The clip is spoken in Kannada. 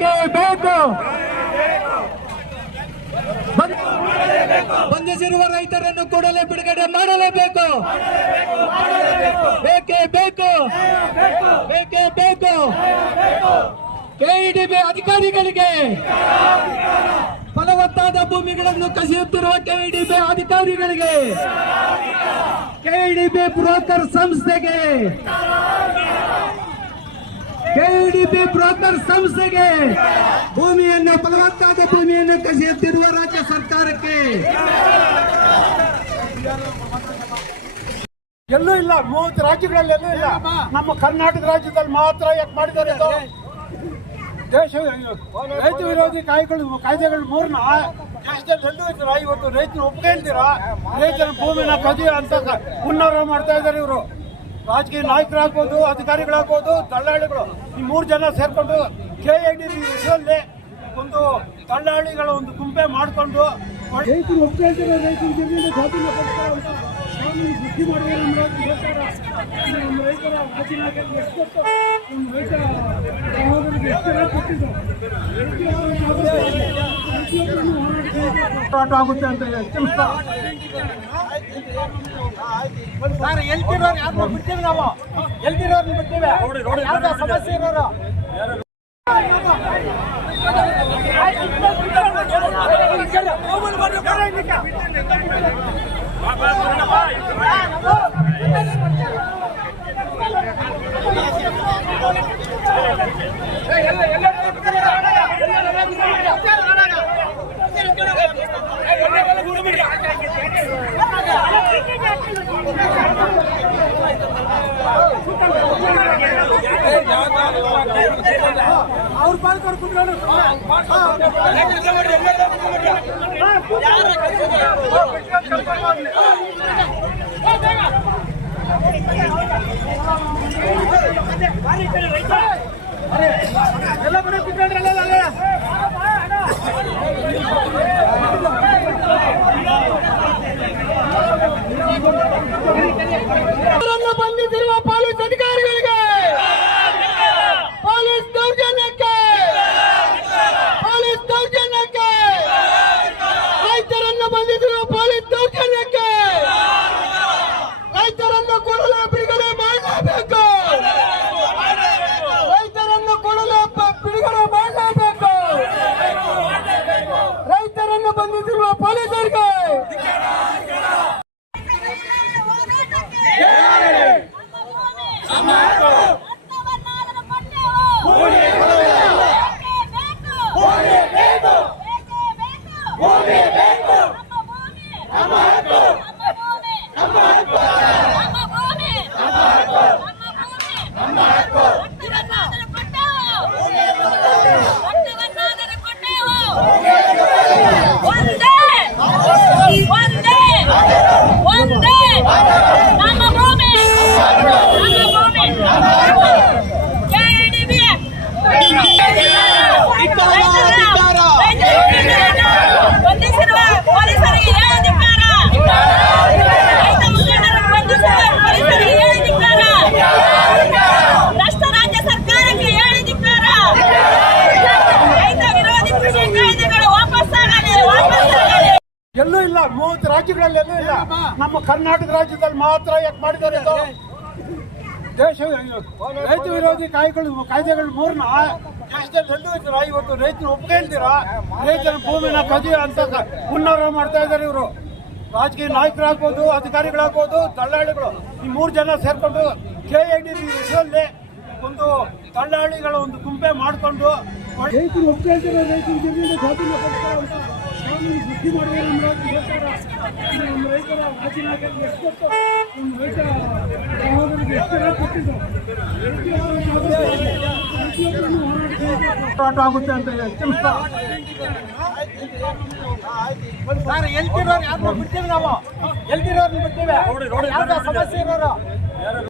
ಬೇಕೇ ಬೇಕು. ಬಂಧಿಸಿರುವ ರೈತರನ್ನು ಕೂಡಲೇ ಬಿಡುಗಡೆ ಮಾಡಲೇಬೇಕು. ಬೇಕೇ ಬೇಕು, ಬೇಕೇ ಬೇಕು. ಕೆಇಡಿಬಿ ಅಧಿಕಾರಿಗಳಿಗೆ, ಫಲವತ್ತಾದ ಭೂಮಿಗಳನ್ನು ಕಸಿಯುತ್ತಿರುವ ಕೆಇಡಿಬಿ ಅಧಿಕಾರಿಗಳಿಗೆ, ಕೆಇಡಿಬಿ ಬ್ರೋಕರ್ ಸಂಸ್ಥೆಗೆ, ಕೆಇಡಿಬಿ ಬ್ರೋಕರ್ ಸಂಸ್ಥೆಗೆ, ಭೂಮಿಯನ್ನು ಫಲವತ್ತಾದ ಭೂಮಿಯನ್ನು ಕಸಿಯುತ್ತಿರುವ ರಾಜ್ಯ ಸರ್ಕಾರಕ್ಕೆ ಎಲ್ಲೂ ಇಲ್ಲ. 30 ರಾಜ್ಯಗಳಲ್ಲಿ ಎಲ್ಲೂ ಇಲ್ಲ. ನಮ್ಮ ಕರ್ನಾಟಕ ರಾಜ್ಯದಲ್ಲಿ ಮಾತ್ರ ಯಾಕೆ ಮಾಡಿದ್ದಾರೆ? ದೇಶ ರೈತ ವಿರೋಧಿ ಕಾಯ್ದೆಗಳು 3ನ ದೇಶದಲ್ಲಿ ಎಲ್ಲೂ ಇದ್ದೀರಾ? ಇವತ್ತು ರೈತರು ಒಪ್ಪಿದ್ದೀರಾ? ರೈತರ ಭೂಮಿನ ಕದಿಯ ಅಂತ ಪುನರಾವರ್ತನೆ ಮಾಡ್ತಾ ಇದ್ದಾರೆ ಇವರು. ರಾಜಕೀಯ ನಾಯಕರಾಗ್ಬೋದು, ಅಧಿಕಾರಿಗಳಾಗ್ಬೋದು, ದಳ್ಳಾಳಿಗಳು, ಈ 3 ಜನ ಸೇರ್ಕೊಂಡು ಕೆಇಡಿಬಿ ವಿಷಯದಲ್ಲಿ ಒಂದು ದಳ್ಳಾಳಿಗಳ ಒಂದು ಗುಂಪೆ ಮಾಡಿಕೊಂಡು ರೈತರು ಒಪ್ಪಿದ್ದಾರೆ. ರೈತರ ಜಮೀನು ಸ್ವಾಧೀನ ಪಡಿಸ್ತಾರೆ ಅಂತ ಬುದ್ಧಿ ಮಾಡಿದ್ರೆ ನಮ್ಮ ರೈತರ ಎಷ್ಟು ನಮ್ಮ ರೈತ ಸಹೋದರಿಗೆ ಎಷ್ಟು ಕೊಟ್ಟಿದ್ದು ಹೋರಾಟ ಆಗುತ್ತೆ ಅಂತ ಎಲ್ತಿರೋರು ಯಾರು ಬಿಡ್ತೀವಿ ನಾವು, ಎಲ್ತಿರೋರ್ನ ಬಿಡ್ತೀವಿ. ಯಾವ್ದು ಸಮಸ್ಯೆ ಇರೋರು ಅವ್ರ ಪಾಲ್ ಕರ್ಕೊಂಡು ಎಲ್ಲ ಬಿಡ ಬಂದಿರುವ ಪೊಲೀಸ್ ಅಧಿಕಾರಿಗಳಿಗೆ, ಪೊಲೀಸ್ ದೌರ್ಜನ್ಯಕ್ಕೆ, ಪೊಲೀಸ್ ದೌರ್ಜನ್ಯಕ್ಕೆ, ರೈತರನ್ನು ಬಂಧಿಸಿರುವ ಪೊಲೀಸ್ ದೌರ್ಜನ್ಯಕ್ಕೆ ರೈತರನ್ನು ಕೂಡಲೇ ಬಿಡುಗಡೆ ಮಾಡಲೇಬೇಕು. ರೈತರನ್ನು ಕೂಡಲೇ ಬಿಡುಗಡೆ ಮಾಡಲೇಬೇಕು. ರೈತರನ್ನು ಬಂಧಿಸಿರುವ ಪೊಲೀಸರಿಗೆ ಎಲ್ಲೂ ಇಲ್ಲ. 30 ರಾಜ್ಯಗಳಲ್ಲಿ ಎಲ್ಲೂ ಇಲ್ಲ. ನಮ್ಮ ಕರ್ನಾಟಕ ರಾಜ್ಯದಲ್ಲಿ ಮಾತ್ರ ಯಾಕೆ ಮಾಡಿದ್ದಾರೆ? ದೇಶ ರೈತ ವಿರೋಧಿ ಕಾಯ್ದೆಗಳು 3ನ ದೇಶದಲ್ಲಿ ಎಲ್ಲೂ ಇದ್ದೀರಾ? ಇವತ್ತು ರೈತರು ಒಪ್ಪಿದ್ದೀರಾ? ರೈತರ ಭೂಮಿನ ಕದಿಯ ಅಂತ ಪುನರಾವರ್ತನೆ ಮಾಡ್ತಾ ಇದ್ದಾರೆ ಇವರು. ರಾಜಕೀಯ ನಾಯಕರಾಗ್ಬೋದು, ಅಧಿಕಾರಿಗಳಾಗ್ಬೋದು, ದಳ್ಳಾಳಿಗಳು, ಈ 3 ಜನ ಸೇರ್ಕೊಂಡು ಕೆಇಡಿಬಿ ವಿಷಯದಲ್ಲಿ ಒಂದು ದಳ್ಳಾಳಿಗಳ ಒಂದು ಗುಂಪೆ ಮಾಡಿಕೊಂಡು ರೈತರು ಒಪ್ಪಿದ್ದಾರೆ. ರೈತರ ಜಮೀನು ಸ್ವಾಧೀನ ಪಡಿಸ್ತಾರೆ ಅಂತ ಬುದ್ಧಿ ಮಾಡಿದ್ರೆ ನಮ್ಮ ರೈತರ ಎಷ್ಟು ನಮ್ಮ ರೈತ ಸಹೋದರಿಗೆ ಎಷ್ಟು ಕೊಟ್ಟಿದ್ದು ಹೋರಾಟ ಆಗುತ್ತೆ ಅಂತ ಎಲ್ತಿರೋರು ಯಾರು ಬಿಡ್ತೀವಿ ನಾವು, ಎಲ್ತಿರೋರ್ನ ಬಿಡ್ತೀವಿ. ಯಾವ್ದು ಸಮಸ್ಯೆ ಇರೋರು